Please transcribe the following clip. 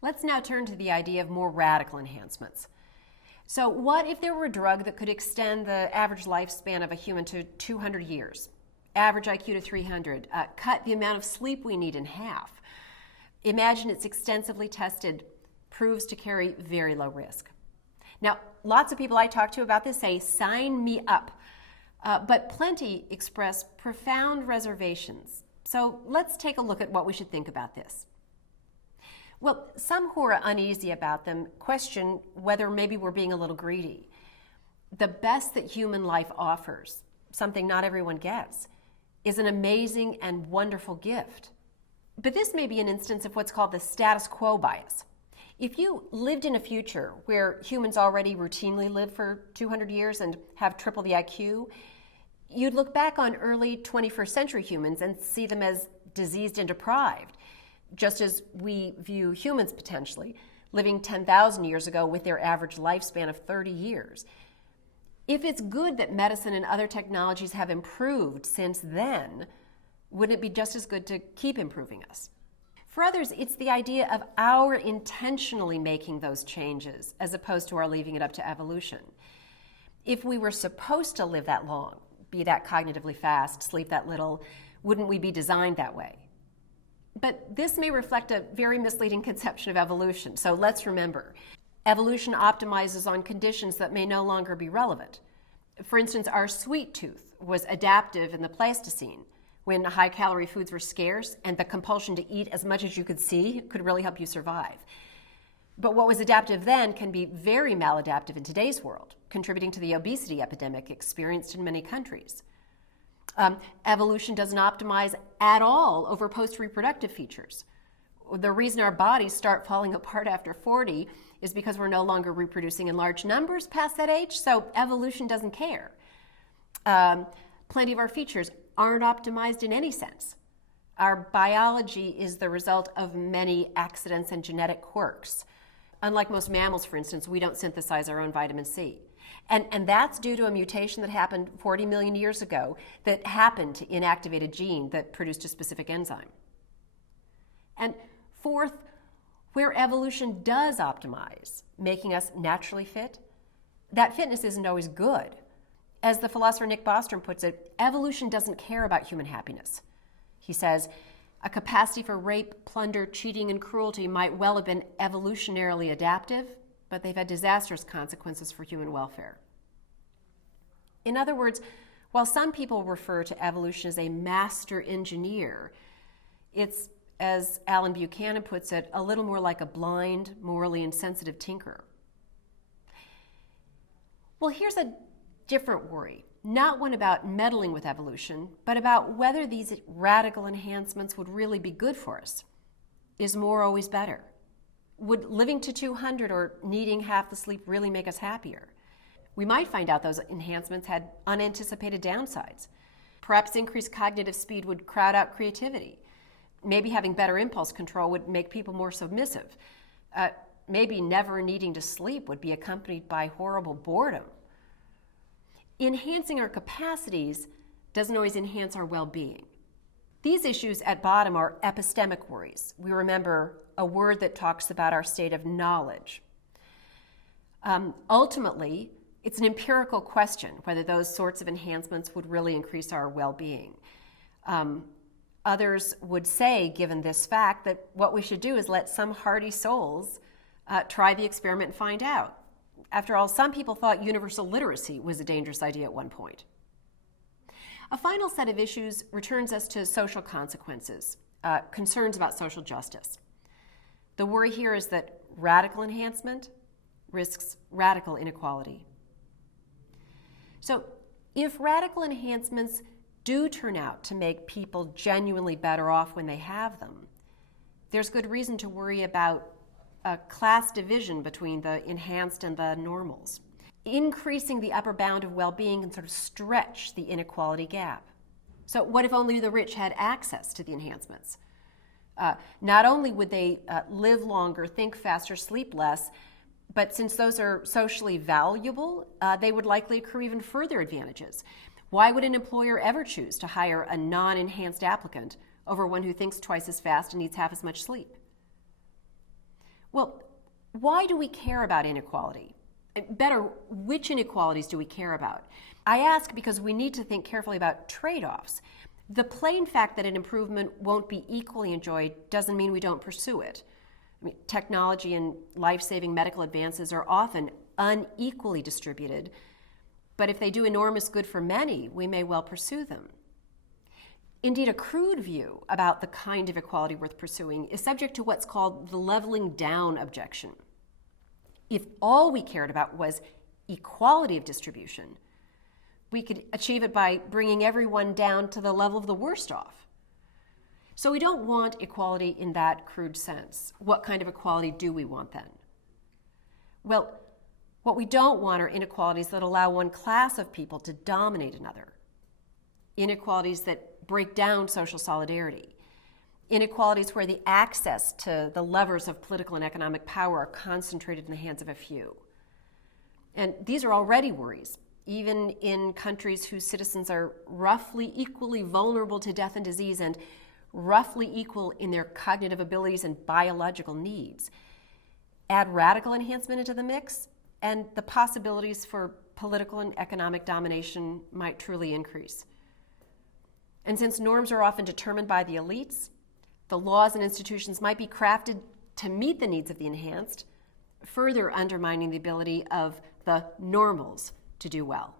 Let's now turn to the idea of more radical enhancements. So what if there were a drug that could extend the average lifespan of a human to 200 years, average IQ to 300, cut the amount of sleep we need in half? Imagine it's extensively tested, proves to carry very low risk. Now, lots of people I talk to about this say, sign me up. But plenty express profound reservations. So let's take a look at what we should think about this. Well, some who are uneasy about them question whether maybe we're being a little greedy. The best that human life offers, something not everyone gets, is an amazing and wonderful gift. But this may be an instance of what's called the status quo bias. If you lived in a future where humans already routinely live for 200 years and have triple the IQ, you'd look back on early 21st century humans and see them as diseased and deprived, just as we view humans potentially living 10,000 years ago with their average lifespan of 30 years. If it's good that medicine and other technologies have improved since then, wouldn't it be just as good to keep improving us? For others, it's the idea of our intentionally making those changes as opposed to our leaving it up to evolution. If we were supposed to live that long, be that cognitively fast, sleep that little, wouldn't we be designed that way? But this may reflect a very misleading conception of evolution. So let's remember, evolution optimizes on conditions that may no longer be relevant. For instance, our sweet tooth was adaptive in the Pleistocene, when high-calorie foods were scarce and the compulsion to eat as much as you could see could really help you survive. But what was adaptive then can be very maladaptive in today's world, contributing to the obesity epidemic experienced in many countries. Evolution doesn't optimize at all over post-reproductive features. The reason our bodies start falling apart after 40 is because we're no longer reproducing in large numbers past that age, so evolution doesn't care. Plenty of our features aren't optimized in any sense. Our biology is the result of many accidents and genetic quirks. Unlike most mammals, for instance, we don't synthesize our own vitamin C. And that's due to a mutation that happened 40 million years ago that happened to inactivate a gene that produced a specific enzyme. And fourth, where evolution does optimize, making us naturally fit, that fitness isn't always good. As the philosopher Nick Bostrom puts it, evolution doesn't care about human happiness. He says, a capacity for rape, plunder, cheating, and cruelty might well have been evolutionarily adaptive, but they've had disastrous consequences for human welfare. In other words, while some people refer to evolution as a master engineer, it's, as Alan Buchanan puts it, a little more like a blind, morally insensitive tinkerer. Well, here's a different worry, not one about meddling with evolution, but about whether these radical enhancements would really be good for us. Is more always better? Would living to 200 or needing half the sleep really make us happier? We might find out those enhancements had unanticipated downsides. Perhaps increased cognitive speed would crowd out creativity. Maybe having better impulse control would make people more submissive. Maybe never needing to sleep would be accompanied by horrible boredom. Enhancing our capacities doesn't always enhance our well-being. These issues at bottom are epistemic worries. We remember a word that talks about our state of knowledge. Ultimately, it's an empirical question whether those sorts of enhancements would really increase our well-being. Others would say, given this fact, that what we should do is let some hardy souls try the experiment and find out. After all, some people thought universal literacy was a dangerous idea at one point. A final set of issues returns us to social consequences, concerns about social justice. The worry here is that radical enhancement risks radical inequality. So if radical enhancements do turn out to make people genuinely better off when they have them, there's good reason to worry about a class division between the enhanced and the normals. Increasing the upper bound of well-being can sort of stretch the inequality gap. So what if only the rich had access to the enhancements? Not only would they live longer, think faster, sleep less, but since those are socially valuable, they would likely accrue even further advantages. Why would an employer ever choose to hire a non-enhanced applicant over one who thinks twice as fast and needs half as much sleep? Well, why do we care about inequality? Better, which inequalities do we care about? I ask because we need to think carefully about trade-offs. The plain fact that an improvement won't be equally enjoyed doesn't mean we don't pursue it. Technology and life-saving medical advances are often unequally distributed, but if they do enormous good for many, we may well pursue them. Indeed, a crude view about the kind of equality worth pursuing is subject to what's called the leveling down objection. If all we cared about was equality of distribution, we could achieve it by bringing everyone down to the level of the worst off. So we don't want equality in that crude sense. What kind of equality do we want then? Well, what we don't want are inequalities that allow one class of people to dominate another. Inequalities that break down social solidarity. Inequalities where the access to the levers of political and economic power are concentrated in the hands of a few. And these are already worries, even in countries whose citizens are roughly equally vulnerable to death and disease and roughly equal in their cognitive abilities and biological needs. Add radical enhancement into the mix, and the possibilities for political and economic domination might truly increase. And since norms are often determined by the elites, the laws and institutions might be crafted to meet the needs of the enhanced, further undermining the ability of the normals to do well.